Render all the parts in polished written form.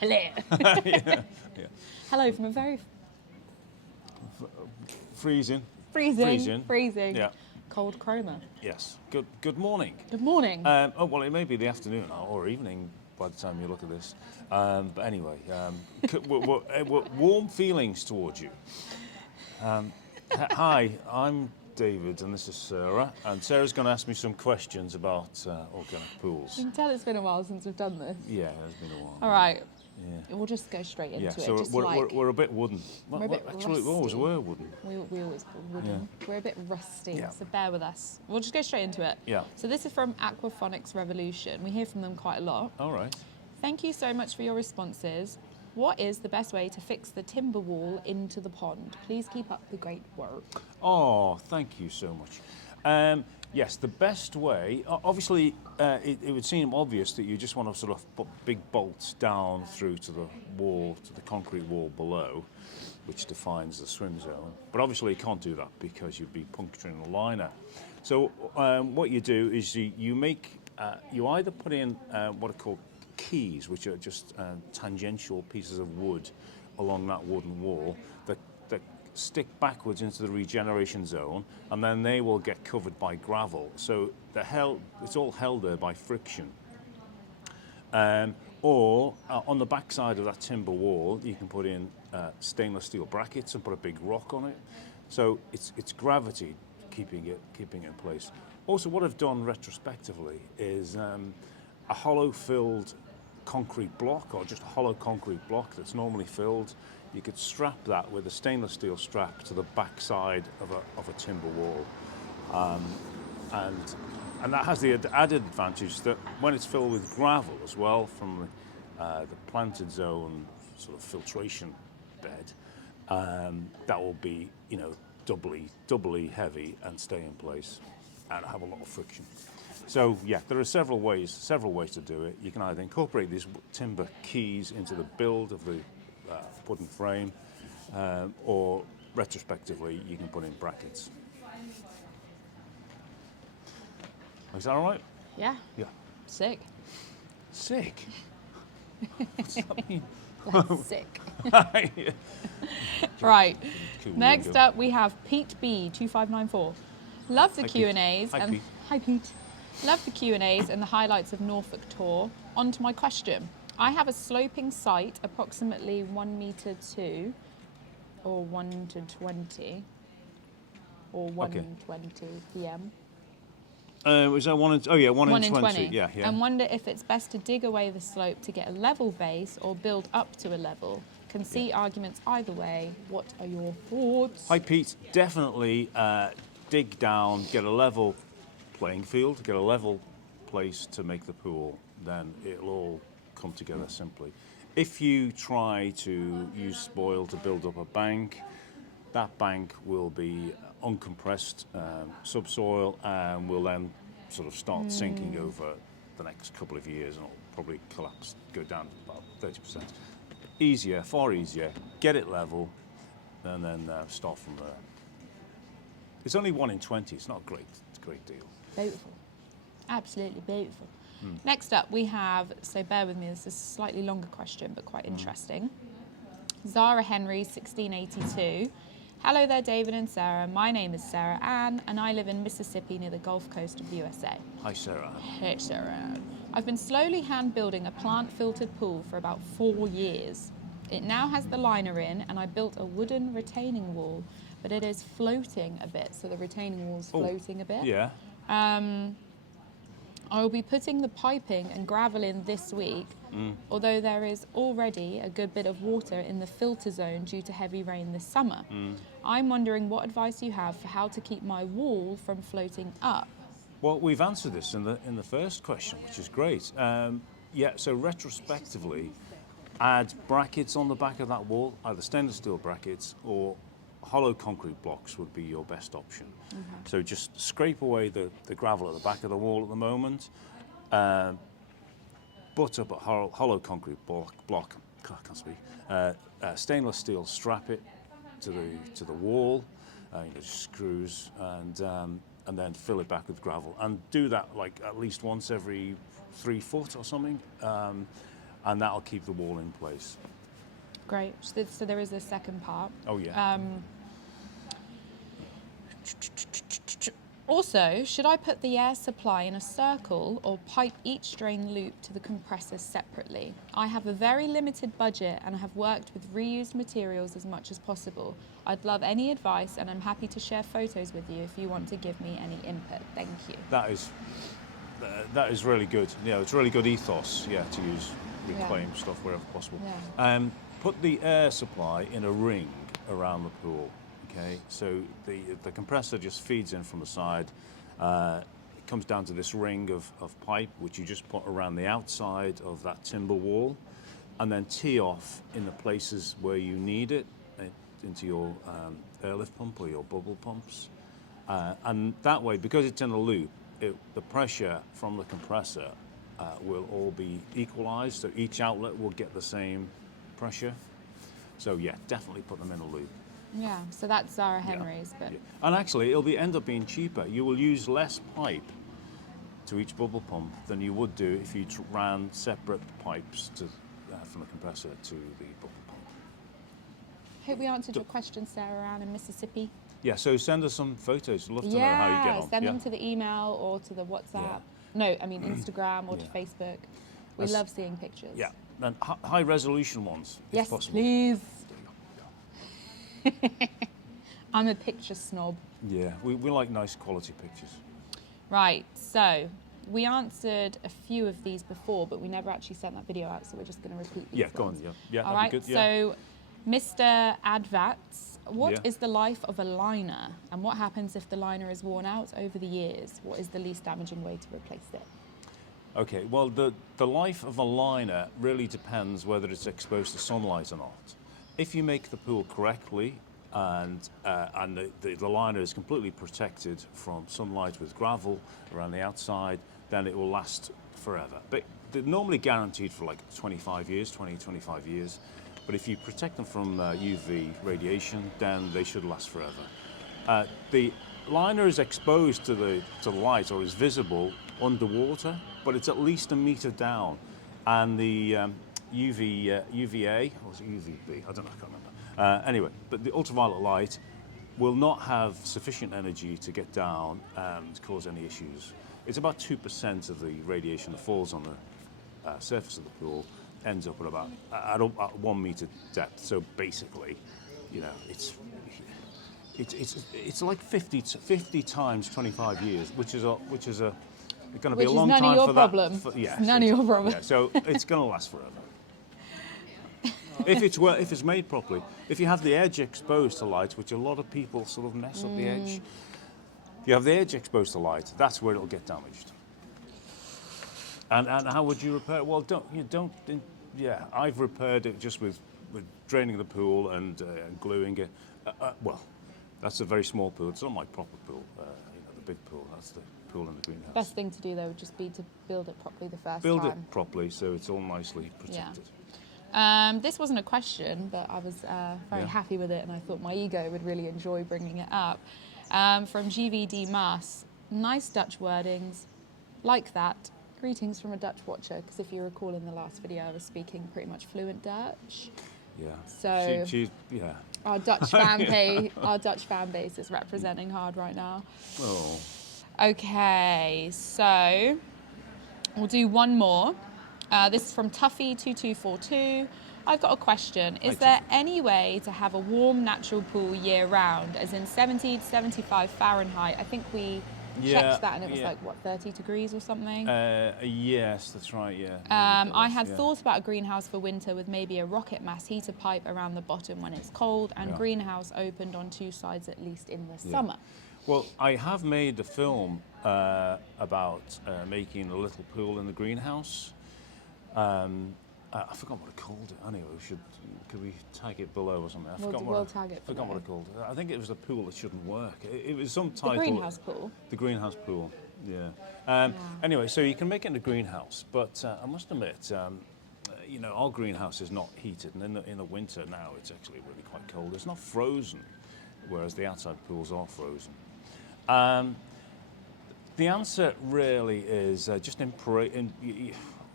Hello. Yeah. Hello from a very Freezing. freezing, Yeah. cold Chroma. Yes. Good morning. Good morning. Oh well, it may be the afternoon or evening by the time you look at this. But anyway, warm feelings towards you. Hi, I'm David, and this is Sarah. And Sarah's going to ask me some questions about organic pools. You can tell it's been a while since we've done this. Yeah, it's been a while. All right. Yeah. We'll just go straight into Yeah. it. So Just we're a bit wooden. We're a bit Actually, we always rusty. were wooden. We always wooden. Yeah. We're a bit rusty, Yeah. so bear with us. We'll just go straight into it. Yeah. So this is from Aquaphonics Revolution. We hear from them quite a lot. All right. Thank you so much for your responses. What is the best way to fix the timber wall into the pond? Please keep up the great work. Oh, thank you so much. Yes, the best way, obviously, it would seem obvious that you just want to sort of put big bolts down through to the wall, to the concrete wall below, which defines the swim zone. But obviously you can't do that because you'd be puncturing the liner. So what you do is you either put in what are called keys, which are just tangential pieces of wood along that wooden wall that stick backwards into the regeneration zone, and then they will get covered by gravel. So it's all held there by friction. Or on the back side of that timber wall, you can put in stainless steel brackets and put a big rock on it. So it's gravity keeping it in place. Also, what I've done retrospectively is a hollow filled concrete block, or just a hollow concrete block that's normally filled. You could strap that with a stainless steel strap to the back side of a timber wall, and that has the added advantage that when it's filled with gravel as well from the planted zone sort of filtration bed, that will be doubly heavy and stay in place and have a lot of friction. So yeah, there are several ways to do it. You can either incorporate these timber keys into the build of the wooden frame, or retrospectively you can put in brackets. Is that all right? Yeah. Yeah. Sick. Sick? What's that mean? That's sick. Yeah. Right. Cool Next lingo. up, we have Pete B2594. Love the Hi, Pete. Q&As. Hi, and Pete. Hi, Pete. Love the Q&As and the highlights of Norfolk tour. On to my question. I have a sloping site, approximately 1 metre 2, or 1 to 20, or 1:20 p.m. Was that 1 in? Oh yeah, 1 1 in in 20. 20. Yeah, yeah. And wonder if it's best to dig away the slope to get a level base or build up to a level. Can see arguments either way. What are your thoughts? Hi, Pete. Definitely dig down, get a level playing field, get a level place to make the pool. Then it'll all come together simply. If you try to use spoil to build up a bank, that bank will be uncompressed subsoil and will then sort of start sinking over the next couple of years, and it'll probably collapse, go down to about 30%. Easier, far easier. Get it level, and then start from there. It's only 1 in 20. It's not great. It's a great deal. Beautiful. Absolutely beautiful. Next up, we have, so bear with me, this is a slightly longer question, but quite interesting. Zara Henry, 1682. Hello there, David and Sarah. My name is Sarah Ann, and I live in Mississippi near the Gulf Coast of the USA. Hi, Sarah. Hey, Sarah Ann. I've been slowly hand building a plant-filtered pool for about 4 years. It now has the liner in, and I built a wooden retaining wall, but it is floating a bit, so the retaining wall's floating a bit. Yeah. I will be putting the piping and gravel in this week, although there is already a good bit of water in the filter zone due to heavy rain this summer. I'm wondering what advice you have for how to keep my wall from floating up. Well, we've answered this in the first question, which is great. Yeah, so retrospectively, add brackets on the back of that wall, either stainless steel brackets or hollow concrete blocks would be your best option. So just scrape away the gravel at the back of the wall at the moment, butt up a hollow concrete block, I can't speak, stainless steel, strap it to the wall, just screws, and then fill it back with gravel, and do that like at least once every 3 foot or something. and that'll keep the wall in place. Great. So there is a second part. Oh yeah. Also, should I put the air supply in a circle or pipe each drain loop to the compressor separately? I have a very limited budget and I have worked with reused materials as much as possible. I'd love any advice and I'm happy to share photos with you if you want to give me any input. Thank you. That is really good. Yeah, it's really good ethos. Yeah, to use reclaimed stuff wherever possible. Yeah. Put the air supply in a ring around the pool. Okay, so the compressor just feeds in from the side. It comes down to this ring of pipe, which you just put around the outside of that timber wall, and then tee off in the places where you need it, into your airlift pump or your bubble pumps. And that way, because it's in a loop, the pressure from the compressor will all be equalized, so each outlet will get the same pressure. So yeah, definitely put them in a loop. Yeah, so that's Zara Henry's, but and actually it'll end up being cheaper. You will use less pipe to each bubble pump than you would do if you ran separate pipes from the compressor to the bubble pump. Hope we answered your question, Sarah Ann in Mississippi. Yeah, so send us some photos. I'd love to know how you get on. Send them to the email or to the WhatsApp. Yeah. No, I mean Instagram or to Facebook. We love seeing pictures. Yeah, and high resolution ones, yes, if possible. Please. I'm a picture snob. Yeah, we like nice quality pictures. Right, so we answered a few of these before, but we never actually sent that video out, so we're just going to repeat these. Yeah, go on. Yeah, All that'd right, be good. so Mr. Advats, what is Yeah. the life of a liner, and what happens if the liner is worn out over the years? What is the least damaging way to replace it? Okay, well, the life of a liner really depends whether it's exposed to sunlight or not. If you make the pool correctly and the liner is completely protected from sunlight with gravel around the outside, then it will last forever. But they're normally guaranteed for like 25 years. But if you protect them from UV radiation, then they should last forever. The liner is exposed to the light or is visible underwater, but it's at least a meter down. And the UVA, or was it UVB? I don't know, I can't remember. Anyway, but the ultraviolet light will not have sufficient energy to get down and cause any issues. It's about 2% of the radiation that falls on the surface of the pool ends up at 1 meter depth. So basically, you know, it's like 50 times 25 years, which is going to be a long time for that. None of your problem. Yeah, so it's going to last forever. If it's made properly, if you have the edge exposed to light, which a lot of people sort of mess up the edge, if you have the edge exposed to light, that's where it'll get damaged. And how would you repair it? Well, I've repaired it just with draining the pool and gluing it. Well, that's a very small pool. It's not my proper pool. The big pool. That's the pool in the greenhouse. Best thing to do though would just be to build it properly the first time. Build it properly so it's all nicely protected. Yeah. This wasn't a question, but I was very happy with it, and I thought my ego would really enjoy bringing it up. From GVD Maas, nice Dutch wordings, like that. Greetings from a Dutch watcher, because if you recall in the last video, I was speaking pretty much fluent Dutch. Yeah. So our Dutch fan base is representing hard right now. Oh. Okay, so we'll do one more. This is from Tuffy2242. I've got a question. Is there any way to have a warm natural pool year round, as in 70 to 75 Fahrenheit? I think we checked that and it was like, what, 30 degrees or something? Yes, that's right, yeah. I had thought about a greenhouse for winter with maybe a rocket mass heater pipe around the bottom when it's cold, and greenhouse opened on 2 sides at least in the summer. Well, I have made a film about making a little pool in the greenhouse. I forgot what I called it. Anyway, could we tag it below or something? We'll tag it. Forgot what I called it. I think it was the pool that shouldn't work. It was some title. The greenhouse pool. The greenhouse pool. Yeah. Anyway, so you can make it in a greenhouse, but I must admit, our greenhouse is not heated, and in the winter now it's actually really quite cold. It's not frozen, whereas the outside pools are frozen. The answer really is just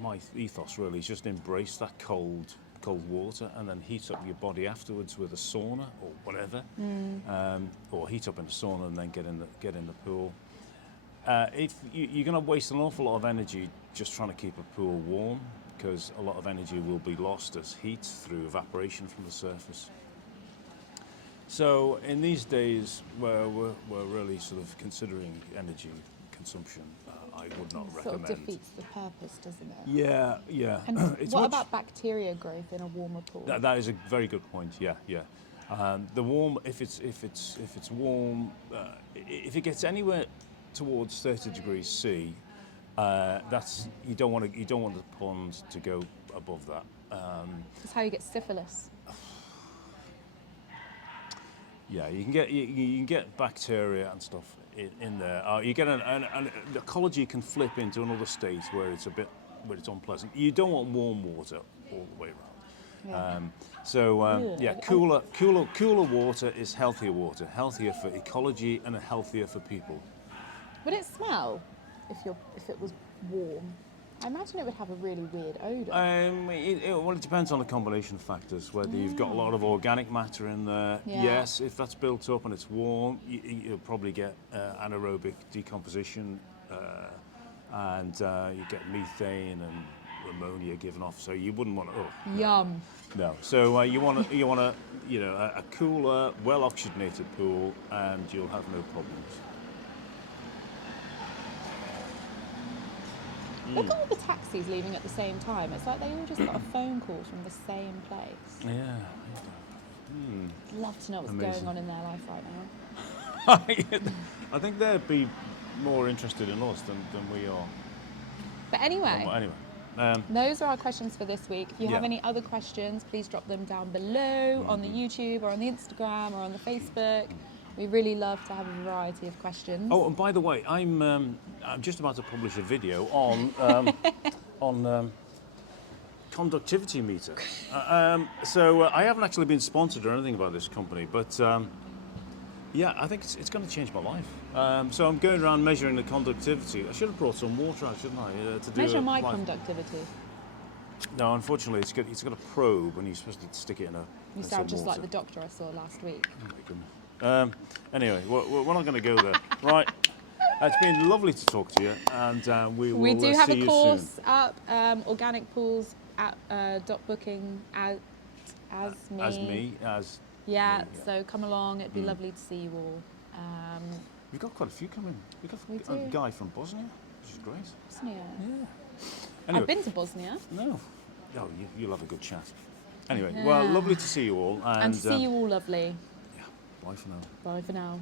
my ethos really is just embrace that cold water and then heat up your body afterwards with a sauna or whatever, or heat up in a sauna and then get in the pool. If you're going to waste an awful lot of energy just trying to keep a pool warm, because a lot of energy will be lost as heat through evaporation from the surface. So in these days where we're really sort of considering energy consumption, I would not recommend. Sort of defeats the purpose, doesn't it? Yeah, yeah. And what about bacteria growth in a warmer pool? That is a very good point. Yeah, yeah. The warm, if it's warm, if it gets anywhere towards 30 degrees C, that's you don't want the pond to go above that. That's how you get syphilis. Yeah, you can get bacteria and stuff in there. You get an ecology can flip into another state where it's unpleasant. You don't want warm water all the way around. Yeah. Cooler water is healthier for ecology and healthier for people. Would it smell if it was warm? I imagine it would have a really weird odour. It depends on the combination of factors. Whether you've got a lot of organic matter in there, yes. If that's built up and it's warm, you'll probably get anaerobic decomposition, and you get methane and ammonia given off. So you wouldn't want to. Oh, Yum. no. So you want a cooler, well oxygenated pool, and you'll have no problems. Look at all the taxis leaving at the same time. It's like they all just got a phone call from the same place. Yeah. I'd love to know what's going on in their life right now. I think they'd be more interested in us than we are. But anyway, Those are our questions for this week. If you have any other questions, please drop them down below on the YouTube or on the Instagram or on the Facebook. We really love to have a variety of questions. Oh, and by the way, I'm just about to publish a video on conductivity meter. So I haven't actually been sponsored or anything by this company, but yeah, I think it's going to change my life. So I'm going around measuring the conductivity. I should have brought some water out, shouldn't I? To do Measure my conductivity. No, unfortunately, it's got a probe, and you're supposed to stick it in a. You sound just like the doctor I saw last week. Oh my goodness. Anyway, we're not going to go there. Right. It's been lovely to talk to you, and we will We do have see a you course soon. up, organic pools at .booking as me. Yeah, so come along. It'd be lovely to see you all. We've got quite a few coming. We've got a guy from Bosnia, which is great. Bosnia. Yeah. Anyway, I've been to Bosnia. No. Oh, you'll have a good chat. Anyway, Yeah. well, lovely to see you all. And to see you all lovely. Yeah, bye for now. Bye for now.